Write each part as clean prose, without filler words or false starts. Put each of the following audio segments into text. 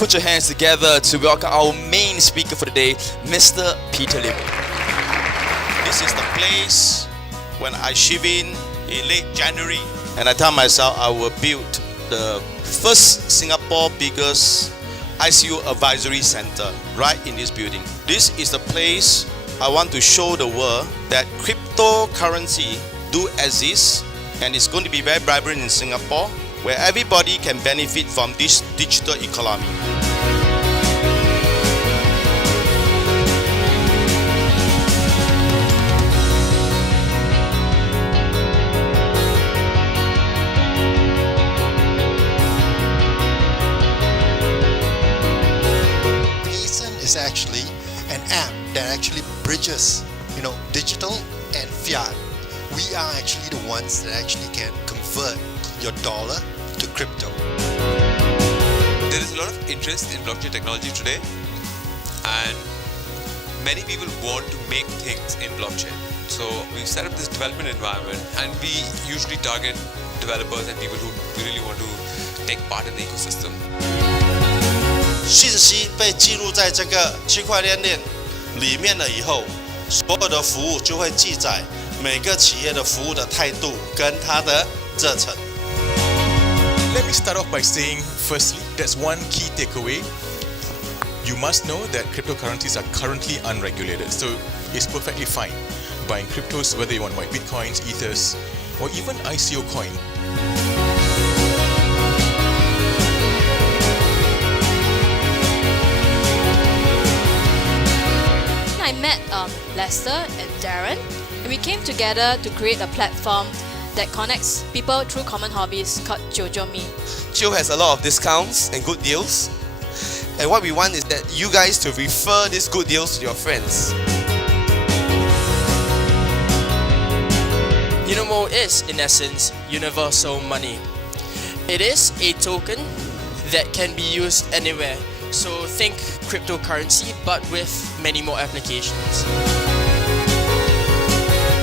put your hands together to welcome our main speaker for the day, Mr. Peter Lim. This is the place when I shift in late January, and I tell myself I will build the first Singapore biggest ICU advisory center right in this building. This is the place I want to show the world that cryptocurrency do exist, and it's going to be very vibrant in Singapore, where everybody can benefit from this digital economy. Is actually an app that actually bridges, digital and fiat. We are actually the ones that actually can convert your dollar to crypto. There is a lot of interest in blockchain technology today, and many people want to make things in blockchain. So we've set up this development environment, and we usually target developers and people who really want to take part in the ecosystem. 信息被记录在这个区块链链里面了以后，所有的服务就会记载每个企业的服务的态度跟它的热忱。Let me start off by saying, firstly, that's one key takeaway. You must know that cryptocurrencies are currently unregulated, so it's perfectly fine buying cryptos, whether you want to buy bitcoins, ethers, or even ICO coin. I met Lester and Darren, and we came together to create a platform that connects people through common hobbies called JoJoMe. Joe has a lot of discounts and good deals, and what we want is that you guys to refer these good deals to your friends. Unomo is, in essence, universal money. It is a token that can be used anywhere. So think cryptocurrency, but with many more applications.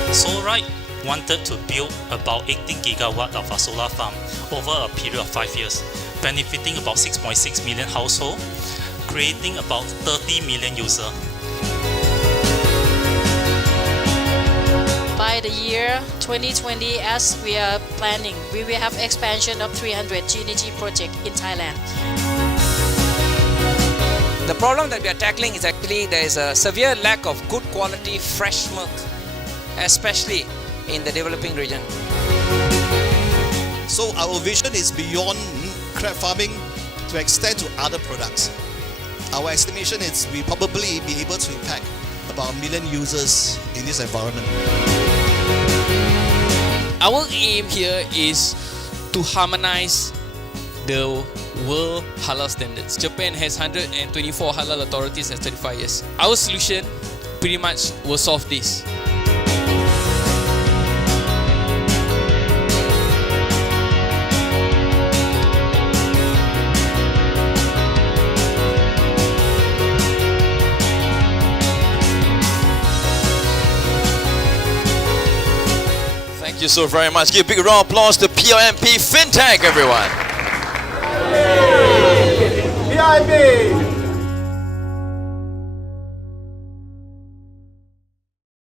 SolarRide wanted to build about 18 gigawatt of a solar farm over a period of 5 years, benefiting about 6.6 million households, creating about 30 million users. By the year 2020, as we are planning, we will have expansion of 300 GNG project in Thailand. The problem that we are tackling is actually there is a severe lack of good quality fresh milk, especially in the developing region. So our vision is beyond crab farming to extend to other products. Our estimation is we probably be able to impact about 1 million users in this environment. Our aim here is to harmonize the world halal standards. Japan has 124 halal authorities and 35 years. Our solution pretty much will solve this. Thank you so very much. Give a big round of applause to PLMP FinTech, everyone. PIP!